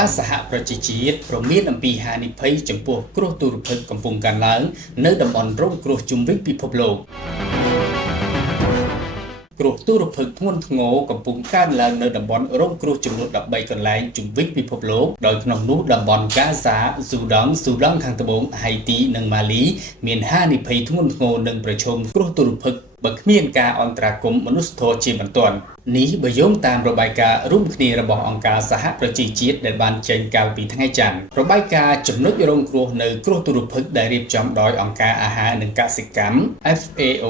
ការសហប្រជាជាតិព្រមមានអំពីហានិភ័យចំពោះគ្រោះទុរភិក្សកំពុងកើនឡើងនៅតំបន់រងគ្រោះជុំវិញពិភពលោកគ្រោះទុរភិក្សធ្ងន់ធ្ងរកំពុងកើនឡើងនៅតំបន់រងគ្រោះចំនួន13កន្លែងជុំវិញពិភពលោកដោយក្នុងនោះតំបន់ហ្គាហ្សាស៊ូដង់ខាងត្បូងហៃទីនិងម៉ាលីមានហានិភ័យធ្ងន់ធ្ងរនិងប្រឈមគ្រោះទុរភិក្សបើគ្មានការអន្តរាគមន៍មនុស្សធម៌ជាបន្ទាន់នេះបើយោងតាមរបាយការណ៍រួមគ្នារបស់អង្គការសហប្រជាជាតិដែលបានចេញកាលពីថ្ងៃច័ន្ទរបាយការណ៍ចំណុចរងគ្រោះនៅគ្រោះទុរភិក្សដែលរៀបចំដោយអង្គការអាហារនិងកសិកម្ម FAO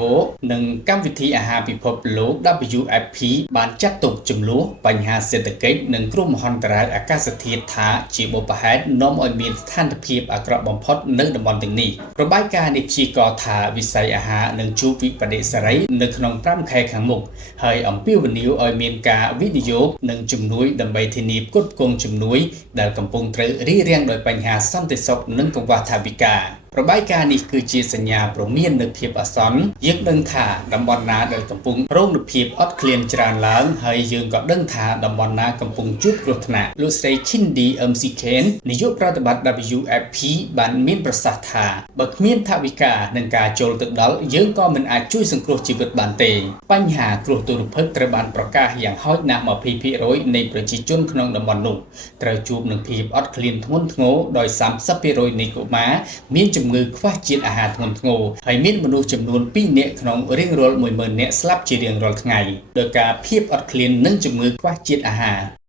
និងកម្មវិធីអាហារពិភពលោក WFP បានចាត់ទុកចំនួនបញ្ហាសេដ្ឋកិច្ចនិងគ្រោះមហន្តរាយអាកាសធាតុថាជាបុព្វហេតុនាំឲ្យមានស្ថានភាពអាក្រក់បំផុតនៅតំបន់ទាំងនេះរបាយការណ៍នេះព្យាករណ៍ថាវិស័យអាហារនឹងជួបវិបត្តិសេរីនៅក្នុង5ខែខាងមុខហើយអំពាវនាវឲ្យមានការវិនិយោគនិងជំនួយដើម្បីធានាផ្គត់ផ្គង់ជំនួយដែលកំពុងត្រូវរារាំងដោយបញ្ហាសន្តិសុខនិងកង្វះថវិការបាយការណ៍នេះគឺជាសញ្ញាព្រមាននូវភាពអាសន្នយើងដឹងថាតំបន់ណាដែលកំពុងរងនូវភាពអត់ឃ្លានច្រើនឡើងហើយយើងក៏ដឹងថាតំបន់ណាកំពុងជួបគ្រោះថ្នាក់លោកស្រី Cindy McCain នាយកប្រតិបត្តិ WFP បានមានប្រសាសន៍ថាបើគ្មានថវិកានិងការចូលទៅដល់យើងក៏មិនអាចជួយសង្គ្រោះជីវិតបានទេបញ្ហាគ្រោះទុរភិក្សត្រូវបានប្រកាសយ៉ាងហោចណាស់ 20% នៃប្រជាជនក្នុងតំបន់នោះត្រូវជួបនឹងភាពអត់ឃ្លានធ្ងន់ធ្ងរដោយ 30% នៃកុមារមានជំងឺខ្វះជាតិអាហារធ្ងន់ធ្ងរហើយមានមនុស្សចំនួន2នាក់ក្នុងរៀងរាល់ 10,000 នាក់ស្លាប់ជារៀងរាល់ថ្ងៃដោយការភាពអត់ឃ្លាននិងជំងឺខ្វះជាតិអាហារ